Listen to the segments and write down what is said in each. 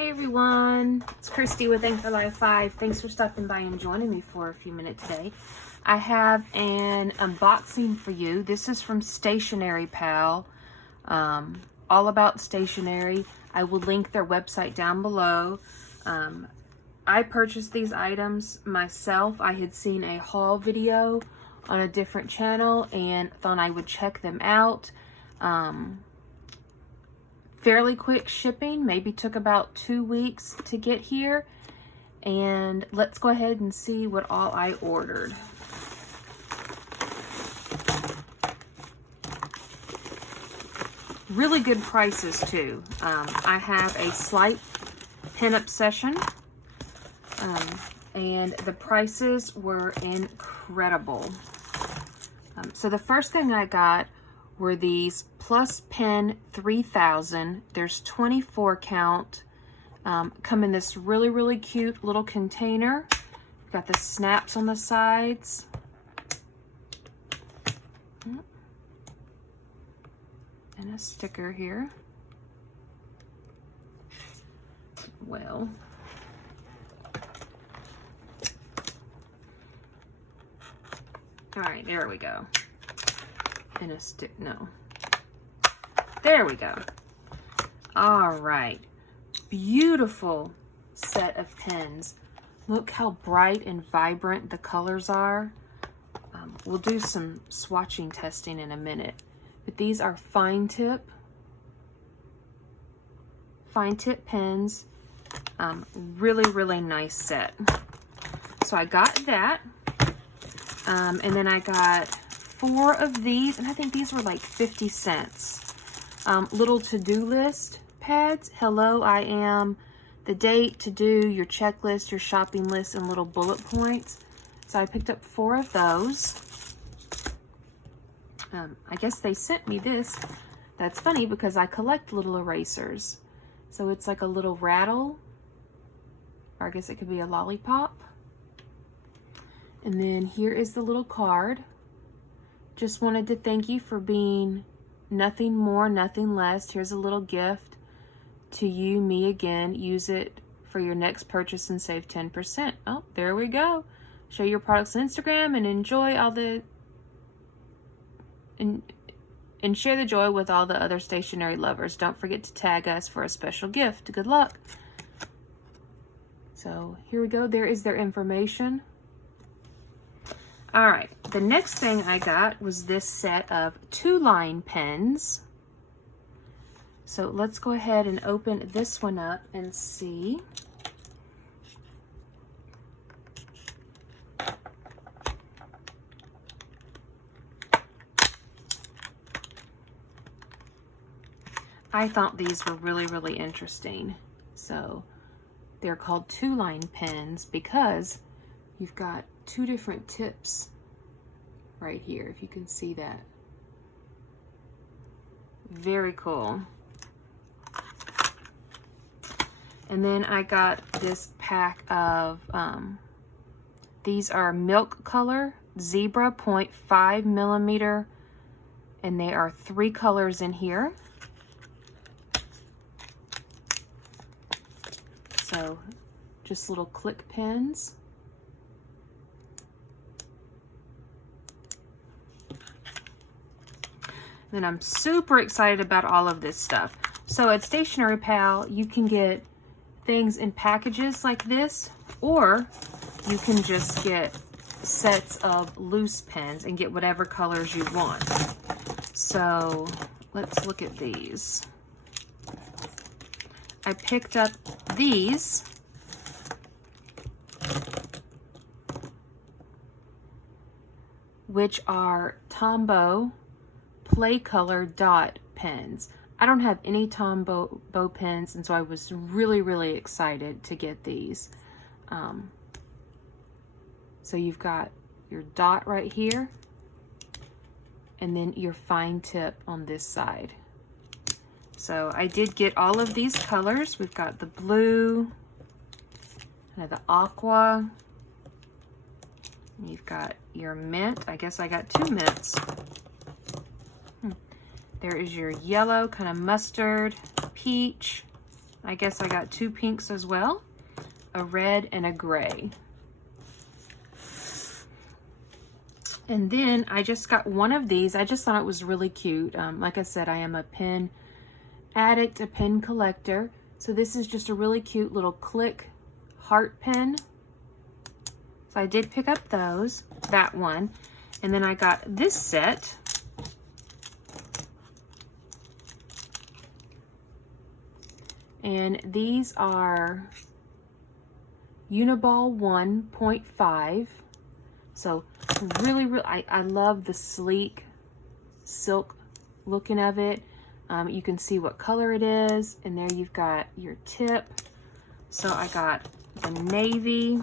Hey everyone, it's Christy with Ink for Life 5. Thanks for stopping by and joining me for a few minutes today. I have an unboxing for you. This is from Stationery Pal, all about stationery. I will link their website down below. I purchased these items myself. I had seen a haul video on a different channel and thought I would check them out. Fairly quick shipping, maybe took about 2 weeks to get here. And let's go ahead and see what all I ordered. Really good prices too. I have a slight pinup session, and the prices were incredible. So the first thing I got were these Plus Pen 3000. There's 24 count. Come in this really cute little container. Got the snaps on the sides. And a sticker here. Well, all right, there we go. And a stick, no. There we go. All right. Beautiful set of pens. Look how bright and vibrant the colors are. We'll do some swatching testing in a minute. But these are fine tip pens. Really nice set. So I got that. And then I got 4 of these, and I think these were like 50 cents. Little to-do list pads. Hello, I am, the date, to-do, your checklist, your shopping list, and little bullet points. So I picked up 4 of those. I guess they sent me this. That's funny because I collect little erasers. So it's like a little rattle, or I guess it could be a lollipop. And then here is the little card. Just wanted to thank you for being nothing more, nothing less. Here's a little gift to you, me again. Use it for your next purchase and save 10%. Oh, there we go. Show your products on Instagram and enjoy all the and share the joy with all the other stationery lovers. Don't forget to tag us for a special gift. Good luck. So here we go. There is their information. All right, the next thing I got was this set of 2-line pens. So let's go ahead and open this one up and see. I thought these were really interesting. So they're called 2-line pens because you've got 2 different tips right here, if you can see that. Very cool. And then I got this pack of, these are milk color, zebra 0.5 millimeter, and they are 3 colors in here. So just little click pens. Then I'm super excited about all of this stuff. So at Stationery Pal, you can get things in packages like this, or you can just get sets of loose pens and get whatever colors you want. So let's look at these. I picked up these. Which are Tombow Play Color Dot pens. I don't have any Tombow pens, and so I was really excited to get these. So you've got your dot right here, and then your fine tip on this side. So I did get all of these colors. We've got the blue, the aqua, you've got your mint. I guess I got 2 mints. There is your yellow, kind of mustard, peach, I guess I got 2 pinks as well, a red and a gray. And then I just got one of these. I just thought it was really cute. Like I said, I am a pen addict, a pen collector. So this is just a really cute little click heart pen. So I did pick up that one. And then I got this set. And these are Uniball 1.5. So really, I love the sleek silk looking of it. You can see what color it is, and there you've got your tip. So I got the navy,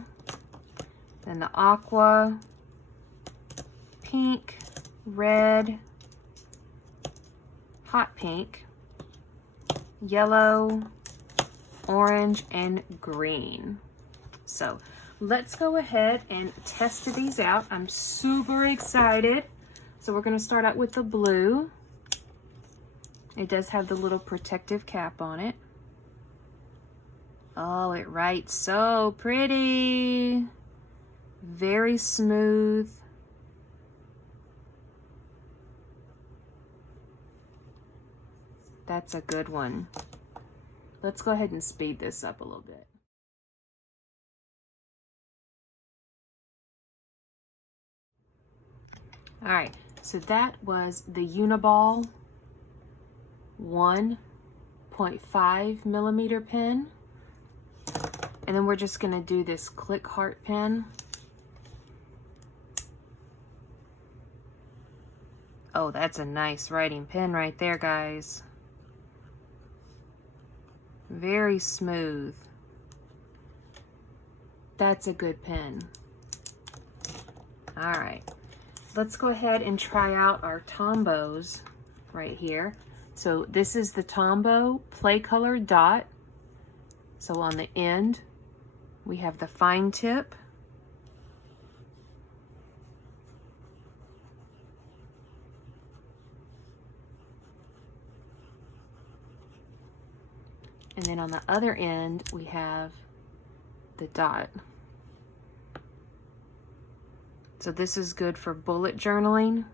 then the aqua, pink, red, hot pink, yellow, orange, and green. So let's go ahead and test these out. I'm super excited. So we're going to start out with the blue. It does have the little protective cap on it. Oh, it writes so pretty. Very smooth. That's a good one. Let's go ahead and speed this up a little bit. All right, so that was the Uniball 1.5 millimeter pen. And then we're just gonna do this click heart pen. Oh, that's a nice writing pen right there, guys. Very smooth. That's a good pen. All right. Let's go ahead and try out our Tombows right here. So this is the Tombow Play Color Dot. So on the end, we have the fine tip. And then on the other end, we have the dot. So this is good for bullet journaling.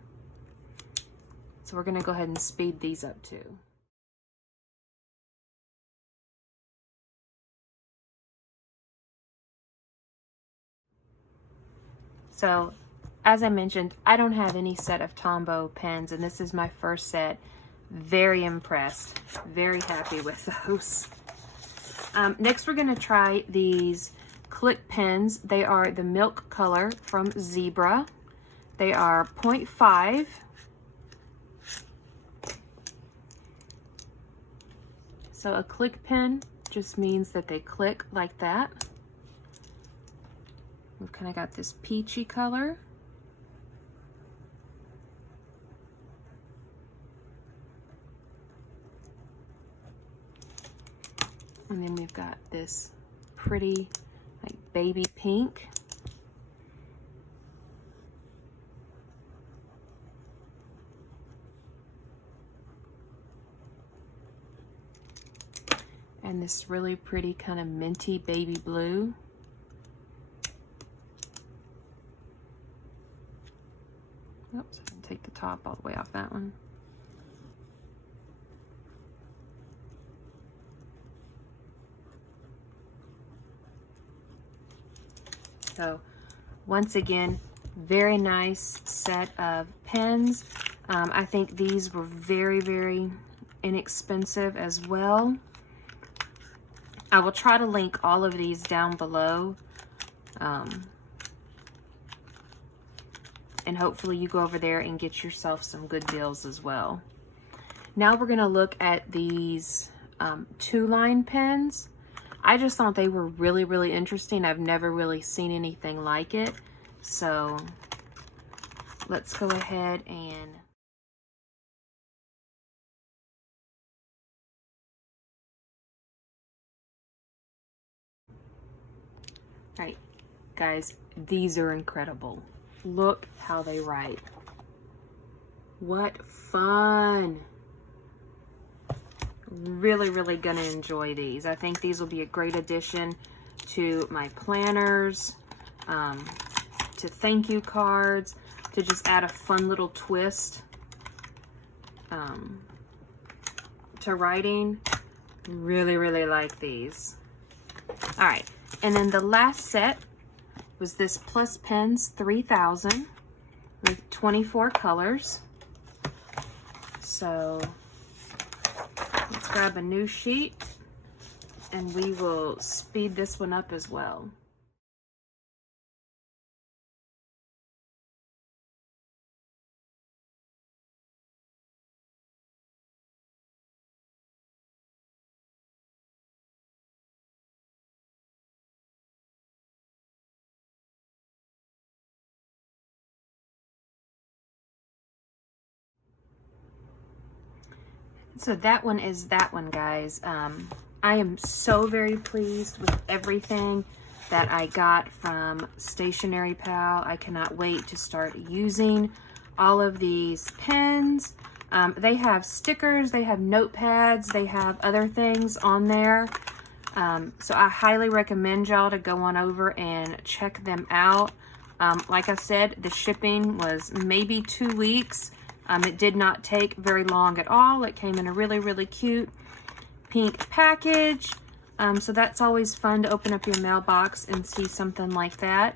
So we're going to go ahead and speed these up too. So as I mentioned, I don't have any set of Tombow pens, and this is my first set. Very impressed, very happy with those. Next we're going to try these click pens. They are the milk color from Zebra. They are 0.5. So a click pen just means that they click like that. We've kind of got this peachy color. And then we've got this pretty like baby pink. And this really pretty kind of minty baby blue. Oops, I can take the top all the way off that one. So once again, very nice set of pens. I think these were very, very inexpensive as well. I will try to link all of these down below. And hopefully you go over there and get yourself some good deals as well. Now we're gonna look at these 2-line pens. I just thought they were really, really interesting. I've never really seen anything like it. So let's go ahead and all right, guys, these are incredible. Look how they write. What fun. really, really gonna enjoy these. I think these will be a great addition to my planners, to thank you cards, to just add a fun little twist to writing. Really, really like these. All right, and then the last set was this Plus Pens 3000 with 24 colors. So let's grab a new sheet and we will speed this one up as well. So that one is that one, guys. I am so very pleased with everything that I got from Stationery Pal. I cannot wait to start using all of these pens. They have stickers, they have notepads, they have other things on there. So I highly recommend y'all to go on over and check them out. Like I said, the shipping was maybe 2 weeks. It did not take very long at all. It came in a really, really cute pink package. So that's always fun to open up your mailbox and see something like that.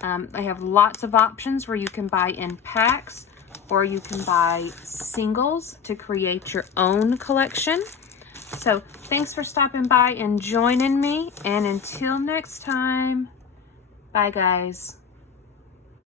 They have lots of options where you can buy in packs or you can buy singles to create your own collection. So thanks for stopping by and joining me. And until next time, bye guys.